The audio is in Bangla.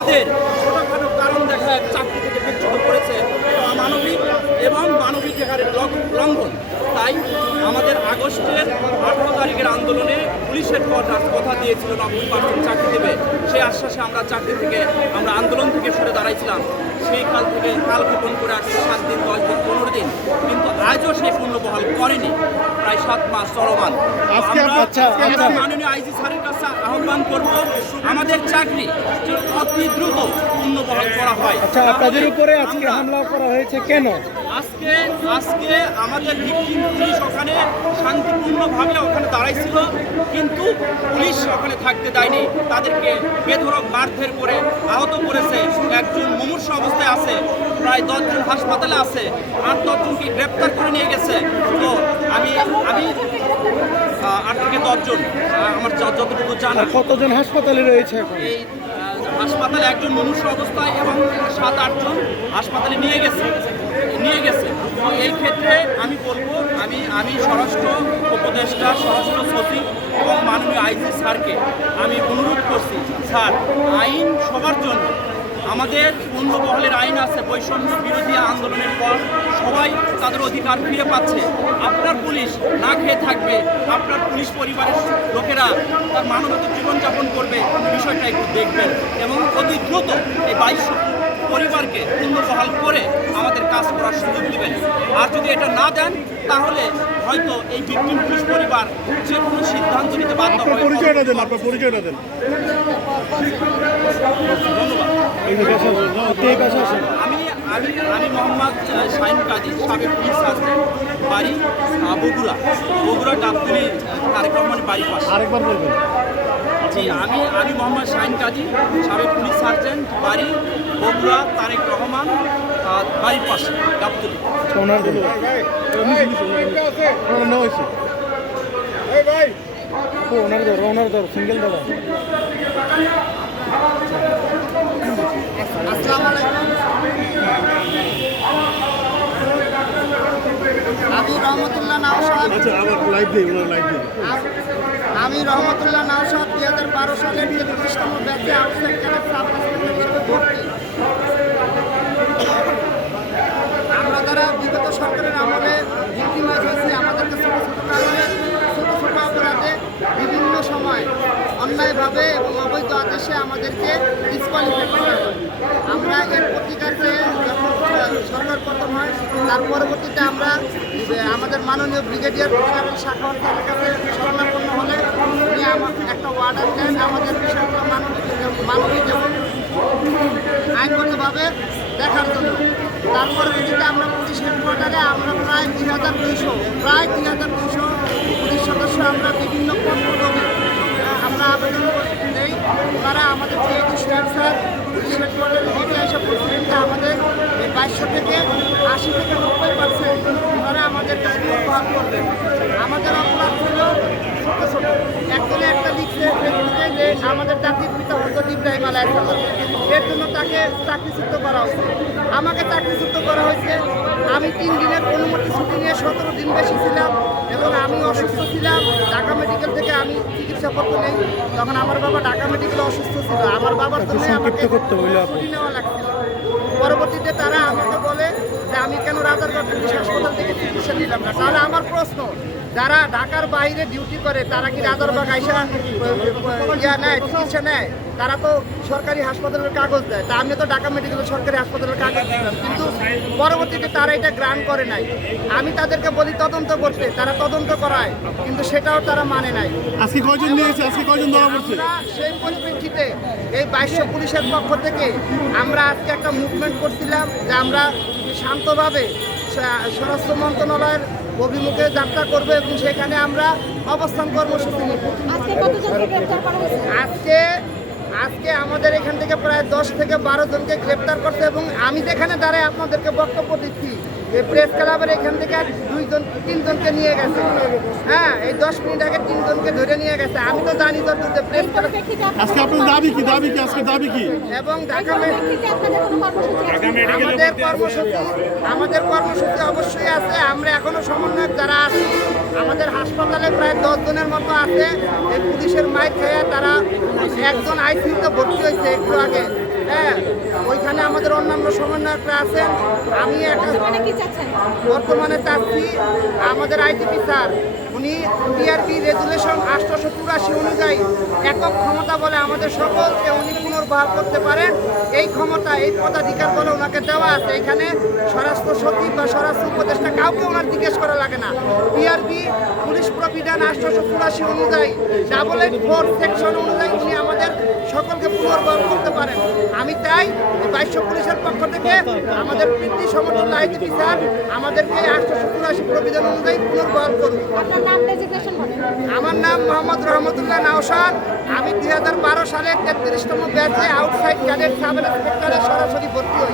আমাদের এখানে লঙ্ঘন। তাই আমাদের আগস্টের আঠারো তারিখের আন্দোলনে পুলিশের কথা দিয়েছিল নব্বই পার্সেন্ট চাকরি দেবে। সেই আশ্বাসে আমরা চাকরি থেকে আমরা আন্দোলন থেকে সরে দাঁড়াইছিলাম। সেই কাল থেকে কাল ক্ষেপণ করে আসছে সাত দিন দশ দিন পনেরো দিন। কিন্তু আজও সেই পূর্ণ বহাল করেনি। প্রায় সাত মাস চলমান। আমরা- আচ্ছা, আমরা আচ্ছা। মাননীয় আইজি স্যারের কাছে আহ্বান করব আমাদের চাকরি অতি দ্রুত পূর্ণ বহাল করা হয়। আচ্ছা আপনাদের উপরে আজকে হামলা করা হয়েছে কেন? আজকে আজকে আমাদের ভিকটিম পুলিশ ওখানে শান্তিপূর্ণভাবে ওখানে দাঁড়াইছিল কিন্তু পুলিশ ওখানে থাকতে দেয়নি। তাদেরকে বেধরক মারধর করে আহত করেছে একজন মুমূর্ষ অবস্থায় আছে প্রায় দশজন হাসপাতালে আছে আর দশজনকে গ্রেপ্তার করে নিয়ে গেছে। তো আমি আমি আট থেকে দশজন আমার যতটুকু জানা। কতজন হাসপাতালে রয়েছে এই হাসপাতালে একজন মনুষ্য অবস্থায় এবং সাত আটজন হাসপাতালে নিয়ে গেছে। নিয়ে গেছে। তো এই ক্ষেত্রে আমি বলব, আমি আমি স্বরাষ্ট্র উপদেষ্টা, স্বরাষ্ট্র সচিব এবং মাননীয় আইজি স্যারকে আমি অনুরোধ করছি, স্যার, আইন সবার জন্য। আমাদের পূর্ণ বহলের আইন আছে, বৈষম্য বিরোধী আন্দোলনের পর সবাই তাদের অধিকার ফিরে পাচ্ছে। আপনার পুলিশ না খেয়ে থাকবে, আপনার পুলিশ পরিবারের লোকেরা তার মানবত জীবনযাপন করবে, বিষয়টা একটু দেখবেন। এবং অতি দ্রুত এই বাইশ পরিবারকে পুনর্বহাল করে আমাদের কাজ করার সুযোগ দেবেন। আর যদি এটা না দেন তাহলে হয়তো এই ভিকটিম পুলিশ পরিবার যে কোনো সিদ্ধান্ত নিতে বাধ্য হবে পরিচয়টা দেন আপনার পরিচয়টা দেন। আমি আমি আমি মোহাম্মদ শাহিন কাজী সাবেক পুলিশ সার্জেন্ট বাড়ি বগুড়া। বগুড়া ডাবতলি তারেক রহমানের বাড়ির পাশে। আরেকবার বলবেন। জি আমি আমি মোহাম্মদ শাহিন কাজী সাবেক পুলিশ সার্জেন্ট বাড়ি বগুড়া তারেক রহমান বাড়ির পাশে ডাবতলি ওনার ধর ওনার ধর সিঙ্গেল দাদা। আসসালামু আলাইকুম। আমি রহমতুল্লাহ নাওশাদ। আচ্ছা আবার লাইভ দিই ওনার লাইভ দিই। আমি রহমতুল্লাহ নাওশাদ দুই হাজার বারো সালের তেত্রিশতম ব্যাচে আমরা যারা বিগত সরকারের আমলে ভিক্টিমাইজ হয়েছি আমাদেরকে ছোটো ছোটো কারণে অপরাধে বিভিন্ন সময় অন্যায়ভাবে এবং অবৈধ আদেশে আমাদেরকে ডিসকোয়ালিফাই করা হয়। আমরা এর প্রতিকার সরকার পতন হয়, তার পরবর্তীতে আমরা আমাদের মাননীয় ব্রিগেডিয়ার স্যারের কাছে শরণাপন্ন হলে উনি আমার একটা অর্ডার দেন আমাদের বিষয়গুলো মানবিক এবং আইনগতভাবে দেখার জন্য। তার পরবর্তীতে আমরা পুলিশ হেডকোয়ার্টারে আমরা প্রায় দুই হাজার দুইশো প্রায় দুই হাজার দুইশো পুলিশ সদস্য আমরা বিভিন্ন পদপদবি আমরা আবেদন দেই ওনারা আমাদের যেহেতু স্যার স্যার পুলিশ হেডকোয়ার্টারে যেটা এসে বলছিলেন আমাদের বাইশশো থেকে আশি থেকে নব্বই পার্সেন্ট ওনারা আমাদের উপহার করবেন আমাদের অপরাধ ছিল ছোটো ছোটো একটা লিখছে ফেসবুকে যে আমাদের জাতির পিতা হজরত ইব্রাহিম আলাইসাল্লাম এর জন্য তাকে চাকরিচ্যুত করা হয়েছে। আমাকে চাকরিচ্যুত করা হয়েছে। আমি তিন দিনের অনুমতি ছুটি নিয়ে সতেরো দিন বেশি ছিলাম এবং আমি অসুস্থ ছিলাম। ঢাকা মেডিকেল থেকে আমি চিকিৎসা করতে নেই। তখন আমার বাবা ঢাকা মেডিকেলে অসুস্থ ছিল। আমার বাবার জন্য আমাকে। ছুটি নেওয়া লাগছিল। পরবর্তীতে তারা আমাকে বলে আমি পুলিশ হাসপাতাল থেকে চিকিৎসা নিলাম না। তাহলে আমার প্রশ্ন যারা ঢাকার বাইরে ডিউটি করে তারা কি রাজারবাগ আইসা ইয়া নেয় চিকিৎসা নেয়? তারা তো সরকারি হাসপাতালের কাগজ দেয়। তা আমি তো ঢাকা মেডিকেলের সরকারি হাসপাতালের কাগজ দিলাম। কিন্তু পরবর্তীতে তারা এটা গ্রান্ট করে নাই। আমি তাদেরকে বলি তদন্ত করতে। তারা তদন্ত করায় কিন্তু সেটাও তারা মানে নাই। আজকে কয়জন নিয়েছে? আজকে কয়জন ধরা পড়ছে? সেই পরিপ্রেক্ষিতে এই বাইশশো পুলিশের পক্ষ থেকে আমরা আজকে একটা মুভমেন্ট করছিলাম যে আমরা শান্তভাবে স্বরাষ্ট্র মন্ত্রণালয়ের অভিমুখে যাত্রা করবে এবং সেখানে আমরা অবস্থান কর্মসূচি নিব আজকে আজকে আমাদের এখান থেকে প্রায় দশ থেকে বারো জনকে গ্রেপ্তার করছে এবং আমি যেখানে দাঁড়াই আপনাদেরকে বক্তব্য দিচ্ছি এই প্রেস ক্লাবের এখান থেকে আর দুইজন তিনজনকে নিয়ে গেছে। হ্যাঁ এই দশ মিনিট আগে তিনজনকে ধরে নিয়ে গেছে। আমি তো জানি তো যে প্রেস ক্লাব আজকে আপনার দাবি কি? দাবি কি? আজকে দাবি কি? এবং ঢাকা? আমাদের কর্মসূচি আমাদের কর্মসূচি অবশ্যই আছে। আমরা এখনও সমন্বয়ক যারা আছি আমাদের হাসপাতালে প্রায় দশ জনের মতো আছে। এই পুলিশের মাইক খেয়ে তারা একজন আইসিউতে ভর্তি হয়েছে একটু আগে। হ্যাঁ ওইখানে আমাদের অন্যান্য সমন্বয়করা আছেন আমি একটা মানে বর্তমানে চাচ্ছি আমাদের আইটিপি স্যার উনি টিআরপি রেজুলেশন আটশোশো চুরাশি অনুযায়ী একক ক্ষমতা বলে আমাদের সকলকে উনি পুনর্বহাল করতে পারেন। এই ক্ষমতা, এই পদাধিকার বলে ওনাকে দেওয়া আছে। এখানে স্বরাষ্ট্র সচিব বা স্বরাষ্ট্র উপদেষ্টা কাউকে ওনার জিজ্ঞেস করা লাগে না। টিআরপি পুলিশ প্রবিধান আটশোশো চুরাশি অনুযায়ী ডাবল এইট ফোর সেকশন অনুযায়ী উনি আমাদের সকলকে পুনর্বহাল করতে পারেন। আমি তাই বাইশ পুলিশের পক্ষ থেকে আমাদের বৃত্তি সমর্থন আইটিপি স্যার আমাদেরকে আটশোশো চুরাশি প্রবিধান অনুযায়ী পুনর্বহাল করুন। আমার নাম মোহাম্মদ রহমতুল্লাহ নাওসাদ আমি দুই হাজার বারো সালে তেত্রিশতম ব্যাচে আউটসাইড ক্যাডেট সাব সরাসরি ভর্তি হই।